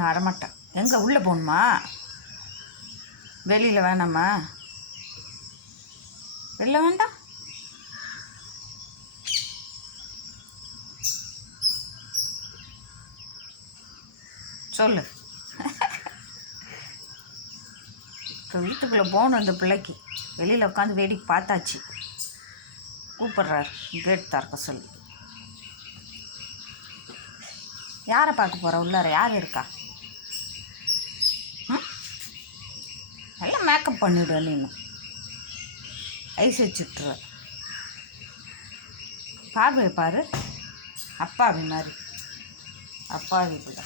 நான் வரமாட்டேன். எங்கே உள்ளே போகணுமா? வெளியில் வேணாமா? வெளில வேண்டாம். சொல்லு. இப்போ வீட்டுக்குள்ளே போகணும். இந்த பிள்ளைக்கு வெளியில் உட்காந்து வேடிக்கை பார்த்தாச்சு. கூப்பிட்றாரு, கேட் திறக்க சொல்லி. யாரை பார்க்க போகிற? உள்ளார யார் இருக்கா? எல்லாம் மேக்கப் பண்ணிவிடுவேன். நீனும் ஐஸ் வச்சுட்ருவ. பார்வையை பாரு, அப்பாவி மாதிரி. அப்பாவி கூட